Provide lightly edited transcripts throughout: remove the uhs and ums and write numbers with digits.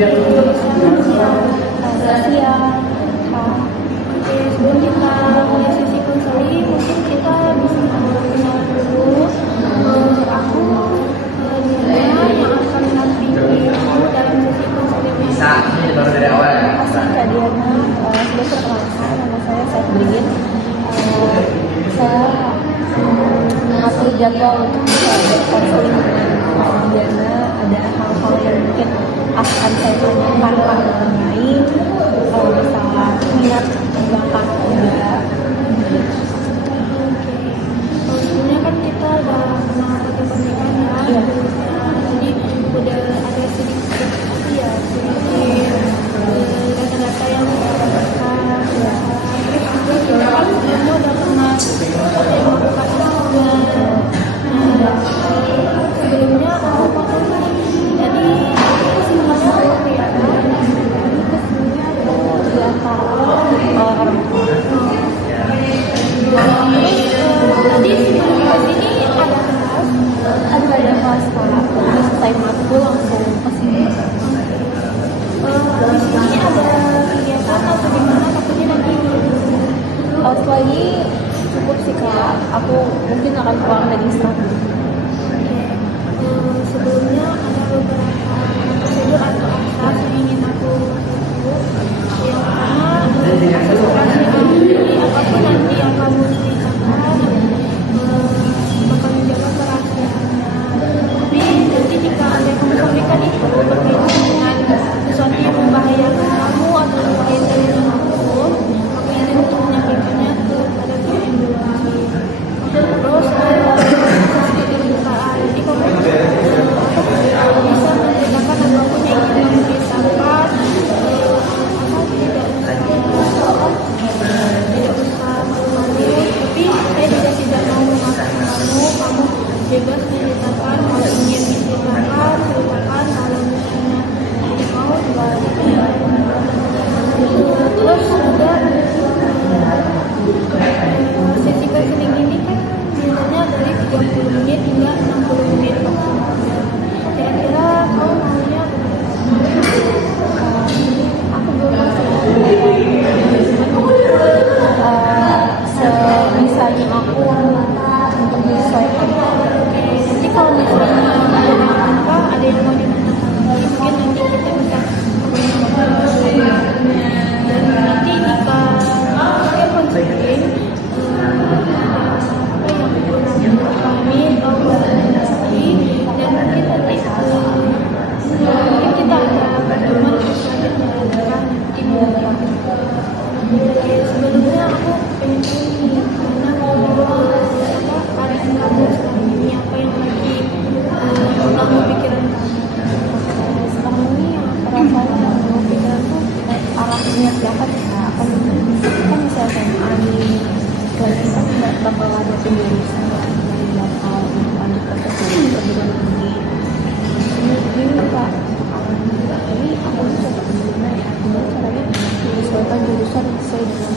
Selamat siang. Oke, sebelum kita mulai sesi konseling, mungkin kita bisa kenalan dulu. Aku Diana yang akan mendampingi kamu dalam sesi konseling ini. Baru dari awal ya. Terima kasih Kak Diana. Sudah perkenalkan, nama saya Sepdin. Saya mengatur jadwal untuk konseling dengan Diana. Ada hal-hal yang mungkin akan saya tanyakan mengenai masalah minat bakat juga. Sebelumnya kan kita udah pernah pakai pernikahan ya. Iya. Jadi udah ada sedikit ya data-data yang kita dapatkan. Terus juga kita sebelumnya udah pernah melakukan sebelumnya aku pakai jadi sebenarnya orang tua. Tadi sebelum ke sini ada kelas sekolah. Selesai matkul langsung ke sini. Di sini ada kegiatan atau gimana? Takutnya nanti setelah ini cukup sih Kak. Aku mungkin akan pulang dari istirahat. Sebelumnya ada beberapa prosedur atau asas yang ingin aku yang pertama apapun nanti yang kamu ceritakan bakal menjaga kerahasiaannya, tapi nanti jika ada yang kamu sampaikan itu berkaitan dengan sesuatu yang membahayakan kamu atau membahayakan aku ingin untuk menyampaikannya kepada pihak yang berwajib. Terus jadi kamu bisa menceritakan apapun yang ingin kamu ceritakan, tidak usah malu-malu, tapi saya juga tidak mau memaksa kamu bebas menceritakan kalau ingin diceritakan, ceritakan, kalau misalnya tidak mau juga terus juga sesi counseling ini kan biasanya dari 30 menit hingga 60 menit. Kira-kira kamu maunya aku belum sebisanya aku untuk menyesuaikan. Jadi kalau misalnya ada yang mau ditanyakan mungkin nanti kita bisa dan nanti jika mungkin konseling apa yang kurang kami atau berkomunikasi dan mungkin nanti mungkin kita ada pertemuan selanjutnya dengan tim yang sebelumnya aku pengen tahu gimana keadaan kamu sekarang ini, apa yang lagi kamu pikiran kamu sekarang ini. Yang rasanya kamu pikiran tuh arah niat dapat ya kan bisa SMA nih lagi kan bakal ada penjurusan dari bakal lanjut ke perguruan tinggi ini Kak. Ini aku bisa gimana ya, gimana caranya menyesuaikan jurusan sesuai dengan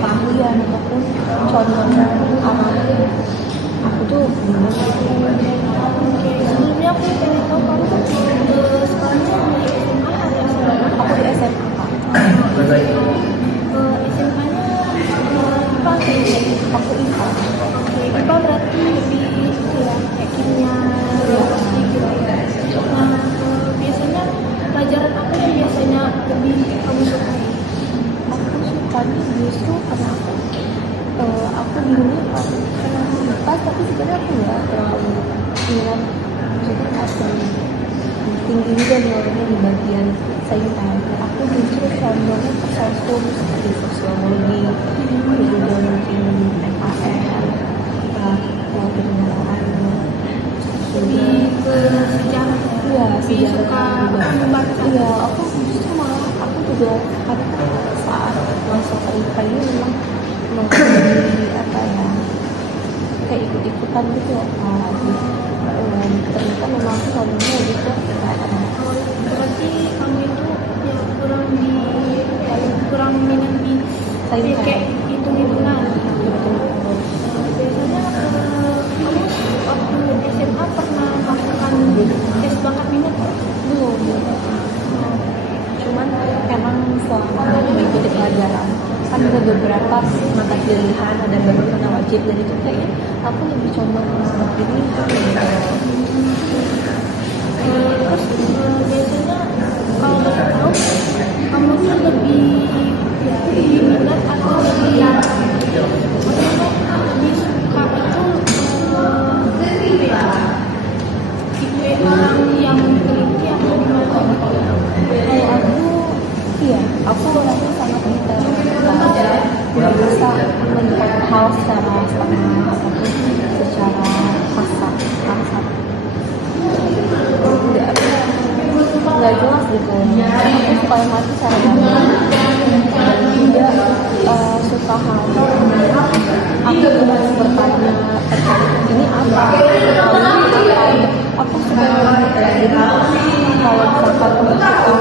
keahlian ataupun contohnya arahnya aku tuh gimana gitu. Oke, sebelumnya aku pengen tahu kamu sekolahnya di SMA atau SMA? Aku di SMA Kak. SMA-nya IPA aku IPA. IPA berarti lebih ya kayak kimia gitu ya. Nah biasanya pelajaran apa yang biasanya lebih kamu sukai? Aku sukanya justru karena aku dulunya karena IPA tapi sebenarnya aku nggak terlalu minat, maksudnya nggak terlalu tinggi juga nilainya di bagian saintan. Aku justru condongnya ke sosum seperti sosiologi, kemudian mungkin PKN, mau kenegaraan, jadi ke sejarah ya, sejarah membaca. Iya, aku justru malah aku juga pada saat masuk ke IPA ini memang apa ya kayak ikut-ikutan gitu ya. Ternyata memang aku condongnya gitu. Berarti kamu itu ya kurang minat di kayak hitung-hitungan. Biasanya kamu waktu SMA pernah melakukan tes bakat minat? Belum. pelajaran. Kan ada beberapa mata pilihan, ada beberapa mata wajib, dan itu kayaknya aku lebih condong ke mata pilihan gitu. Terus biasanya kalau boleh tahu kamu tuh lebih lebih minat atau lebih suka itu tipe orang yang teliti atau gimana? Kalau aku orangnya sangat pintar, nggak bisa melihat hal secara setengah ataupun secara kasar. Nggak jelas gitu. Aku suka yang hati cara gambar, dan juga suka hal aku harus bertanya terkait ini apa, aku suka jadi kalau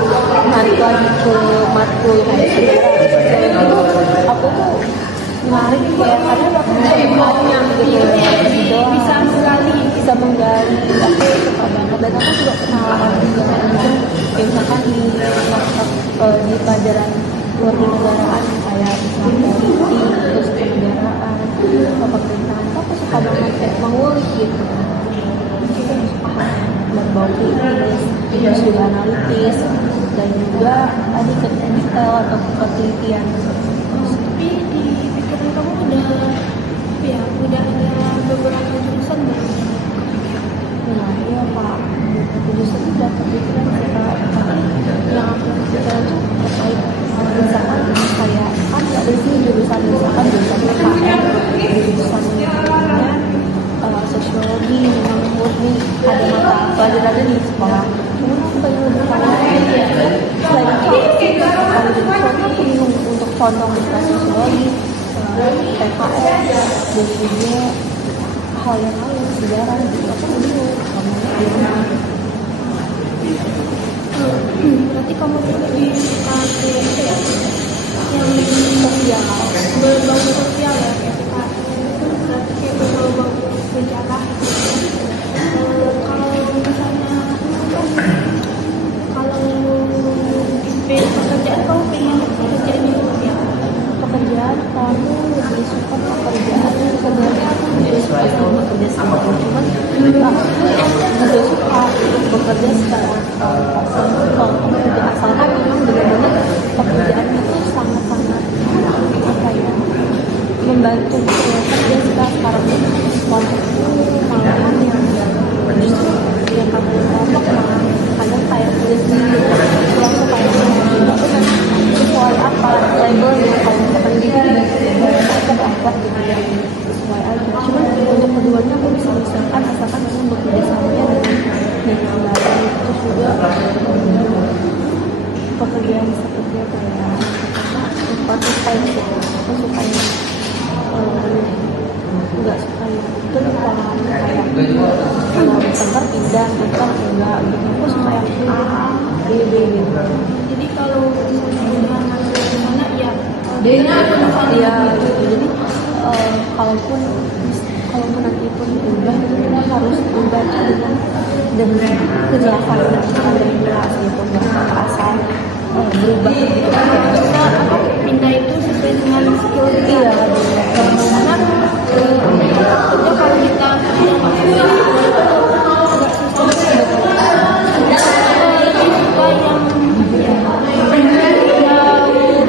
misalkan narik lagi ke matkul kayak sejarah itu aku tuh narik kayak karena aku bisa bertanya gitu, bisa menggali. Aku suka banget, dan aku juga pengalaman juga kayak misalkan di pelajaran luar negaraan kayak misalnya politik, terus kenegaraan, pemerintahan, aku suka banget kayak mengulik gitu. Kita harus paham berbau kritis, terus juga analitis, dan juga ada detail atau penelitian. Tapi di pikiran kamu udah ada beberapa jurusan baru. Nah iya Pak, jurusan udah kepikiran sih Kak, tapi yang aku pikiran tuh terkait misalkan kayak kan ada sih jurusan misalkan jurusan PKN, jurusan sosiologi, memang murni ada mata pelajaran di sekolah. Cuma aku pengen lebih kayak selain itu kalau jadi soalnya aku bingung untuk condong di sosiologi, PKN, dan juga hal yang lain sejarah gitu. Aku bingung kamu gimana. Berarti kamu tuh lebih suka kayak yang Sosial, berbau sosial ya, kayak PKN itu berarti kayak berbau sejarah. Kalau misalnya kalau pekerjaan kamu pengen pekerjaannya seperti apa? pekerjaan kamu lebih suka pekerjaan sebenarnya aku juga suka sama bekerja sama orang, cuman aku juga suka bekerja secara kalau bekerja asalkan memang benar-benar pekerjaan itu sangat-sangat apa ya, membantu kerja kita sekarang ini konteksku malahan yang justru yang kamu kelompok malah kadang kayak tulis sendiri langsung kayak aku sesuai apa label yang kamu misalkan di apa gitu ya sesuai aja. Cuman untuk keduanya aku bisa misalkan asalkan memang bekerja samanya dengan baik, terus juga pekerjaan seperti apa ya, aku suka itu, aku suka yang nggak suka yang tentang kayak kalau tengah pindah tentang enggak gitu, aku suka yang gitu. Jadi kalau misalnya masuk ke sana ya Iya gitu. Jadi kalaupun nanti pun berubah itu kita harus berubah dengan kejelasan dan jelas gitu, nggak asal berubah gitu. kita pindah itu sesuai dengan skill kita. Iya, Karena takutnya kalau kita tidak masuk agak susah. Lebih suka yang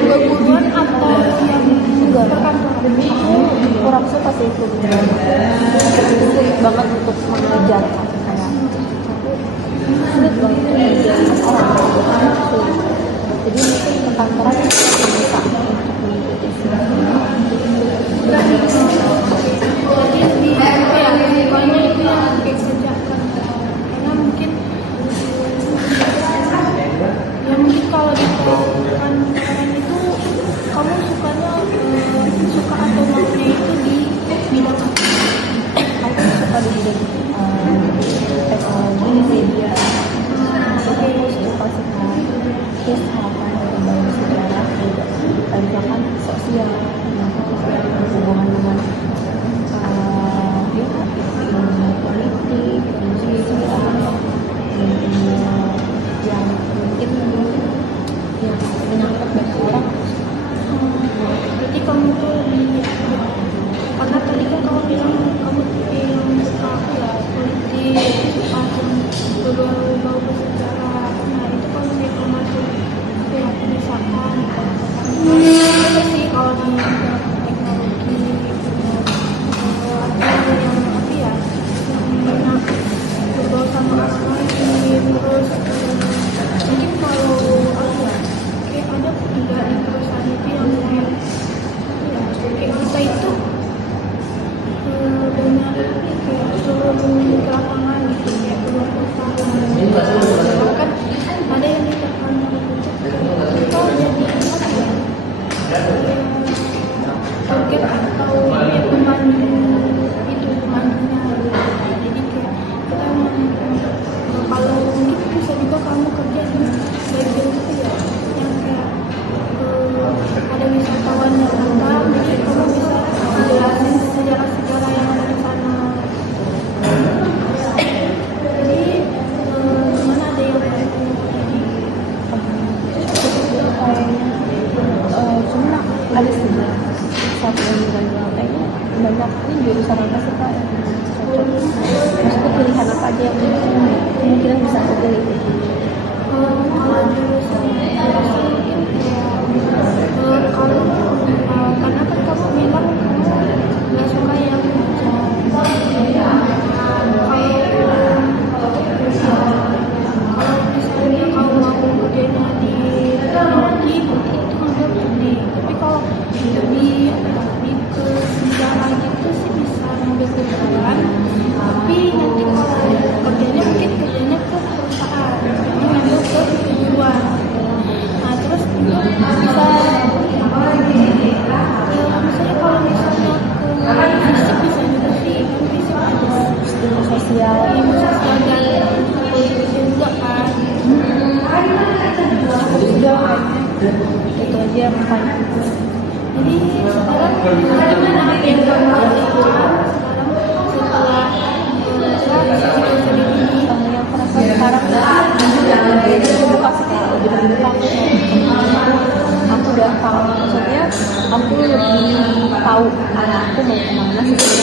perguruan atau yang perkantoran. aku kurang suka sih itu sulit banget untuk mengajar kayak sulit banget untuk mengajar orang sulit. Jadi mungkin perkantoran jadi kamu tuh lebih ya, karena tadi kan kamu bilang kamu tipe yang suka apa ya politik, suka berbau bersejarah. Nah itu kalau dia masuk apa ya misalkan apa sih kalau di teknologi atau yang apa ya yang banyak berbau sama orang lain, terus mungkin kalau apa ya kayak ada juga di perusahaan itu yang kayak ya kayak kita itu banyak kayak turun ke lapangan gitu kayak keluar kota kan ada yang ditekan kita jadi apa ya target atau ya pemandu itu pemandunya jadi kayak kita kalau mungkin bisa juga kamu kerja di bagian itu ya yang kayak ada wisatawan yang datang jadi kamu bisa jelasin sejarah-sejarah yang ada di sana jadi gimana ada yang jadi cuma ada sih satu yang bilang kayaknya banyak ini jurusan apa sih kak yang cocok maksudnya pilihan apa aja yang kemungkinan bisa aku pilih kalau jurusan mungkin kalau karena kan kamu bilang kamu nggak suka yang kalau misalnya kamu mau kerjanya di teknologi mungkin itu nggak penting tapi kalau lebih ke sejarah gitu sih bisa ngambil kejuruan tapi nanti kalau kerjanya mungkin kerjanya ke perusahaan jadi ngambil ke kejuruan nah terus juga bisa misalnya kalau misalnya ke fisik bisa juga sih kan fisik ada ilmu sosial ilmu sosial dan politik juga kan itu aja pertanyaan jadi sekarang gimana apa yang kamu lakukan sekarang setelah ini yang aku rasa sekarang terbuka sekarang lebih terbuka aku udah tahu maksudnya aku lebih tahu arah aku mau kemana sih